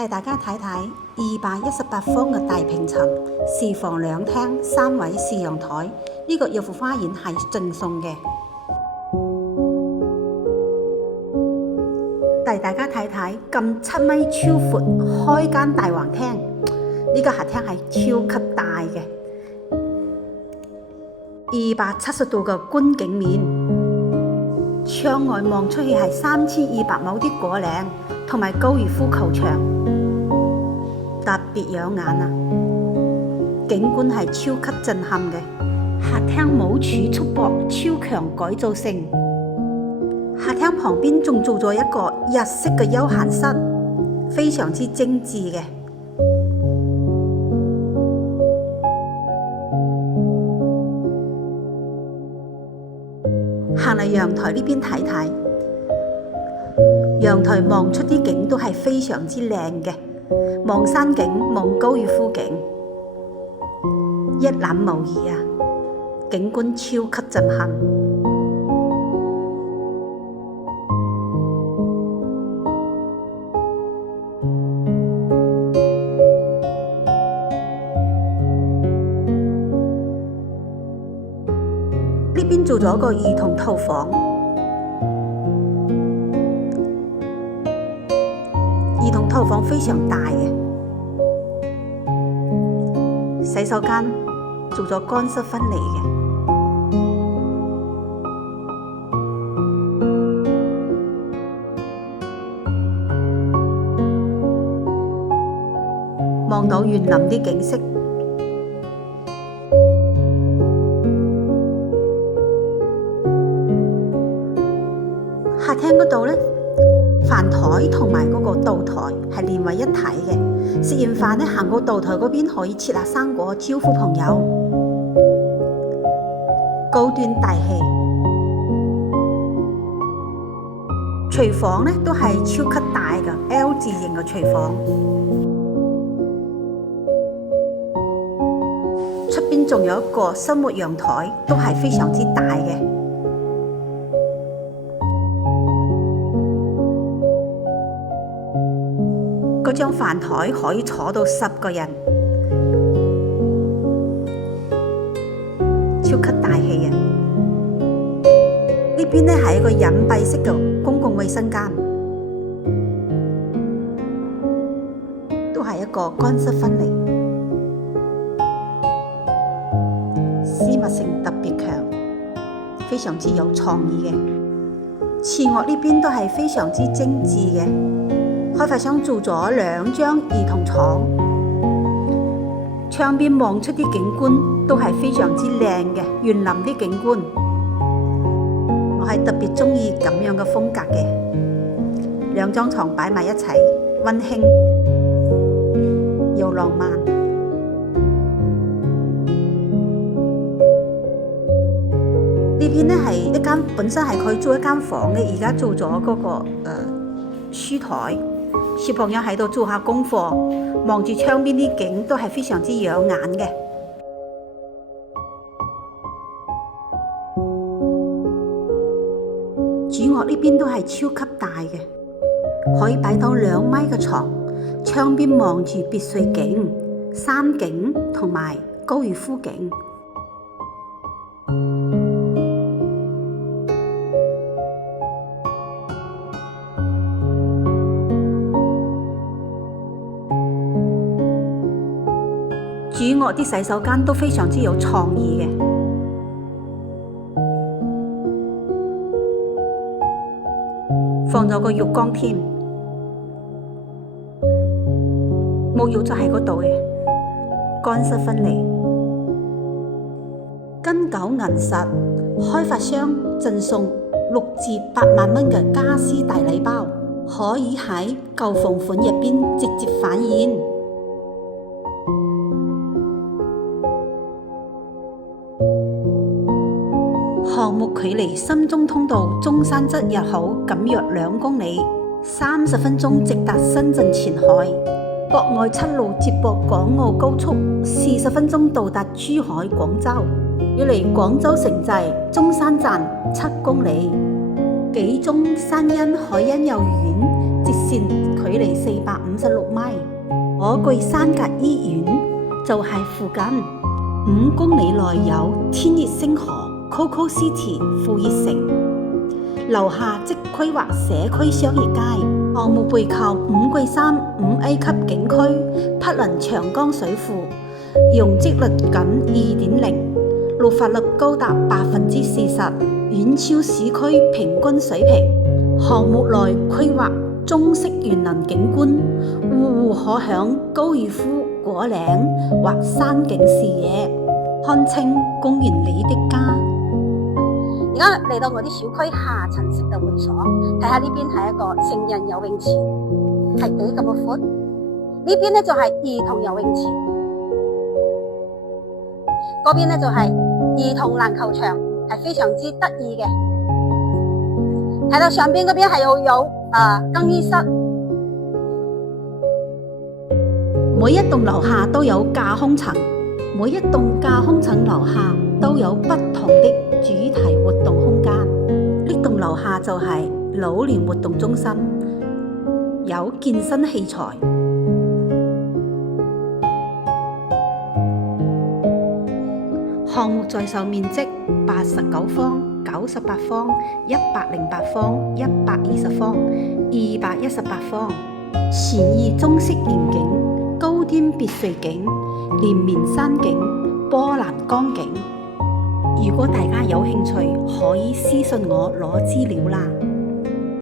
帶大家睇睇218方嘅大平層，廚房兩廳3位試陽台，呢個逸富花園係贈送嘅。帶大家睇睇咁7米超闊開間大橫廳，呢個客廳係超級大嘅，270度嘅觀景面，窗外望出去係3200畝啲果嶺同埋高爾夫球場，特別養眼啊！景觀係超級震撼嘅，客廳冇柱束縛，超強改造性。客廳旁邊仲做咗一個日式嘅休閒室，非常之精緻嘅。行嚟陽台呢邊睇睇，陽台望出啲景都係非常之靚嘅，望山景，望高爾夫景，一覽無遺啊！景觀超級震撼。呢邊做咗個兒童套房，兒童套房非常大嘅，洗手間做咗乾濕分離嘅，望到園林啲景色。客廳嗰度呢，飯台同埋嗰個灶台係連為一體嘅。食完飯呢，行過灶台嗰邊可以切下生果招呼朋友，高端大氣。廚房呢都係超級大嘅 L 字形嘅廚房，出邊仲有一個生活陽台，都係非常之大嘅。嗰張飯台可以坐到10個人，超級大氣啊！呢邊呢係一個隱蔽式嘅公共衛生間，都係一個乾濕分離，私密性特別強，非常之有創意嘅。次臥呢邊都係非常之精緻嘅。開發商做咗2張兒童床，窗邊望出啲景觀都係非常之靚嘅園林啲景觀，我係特別中意咁樣嘅風格嘅。2張床擺埋一齊，溫馨又浪漫。呢邊呢係一間本身係可以租一間房嘅，而家做咗嗰個書台。小朋友喺度做下功課，望住窗邊啲景都係非常之養眼嘅。主臥呢邊都係超級大嘅，可以擺到2米嘅床，窗邊望住別墅景、山景同埋高爾夫景。主臥啲洗手間都非常之有創意嘅，放咗個浴缸添，沐浴就喺嗰度嘅，乾濕分離，金九銀實，開發商贈送6至8萬蚊嘅家私大禮包，可以喺舊房款入邊直接反映。項目距離深中通道中山側入口僅約2公里，30分鐘直達深圳前海。博愛7路接駁港澳高速，40分鐘到達珠海、廣州。要離廣州城際中山站7公里。紀中山欣海欣幼兒園直線距距離456米。我具山格醫院就喺附近，5公里內有天熱星河 Coco City 富熱城，樓下即規劃社區商業街。項目背靠5桂山5A 級景區，毗鄰長江水庫，容積率僅2.0%，綠化率高達40%，遠超市區平均水平。項目內規劃中式園林景觀，戶戶可享高爾夫、果嶺或山景視野，堪稱公園裡的家。而家嚟到我啲小區下層式嘅會所，睇下呢邊係一個成人游泳池，係幾咁嘅闊。呢邊咧就係兒童游泳池，嗰邊咧就係兒童籃球場，係非常之得意嘅。睇到上邊嗰邊係有更衣室。每一棟樓下都有架空層，每一棟架空層樓下都有不同的主題活動空間。呢棟樓下就係老年活動中心，有健身器材。項目在售面積89方、98方、108方、120方、218方，前意中式園景、高端別墅景、連綿山景、波瀾江景。如果大家有興趣，可以私信我攞資料啦。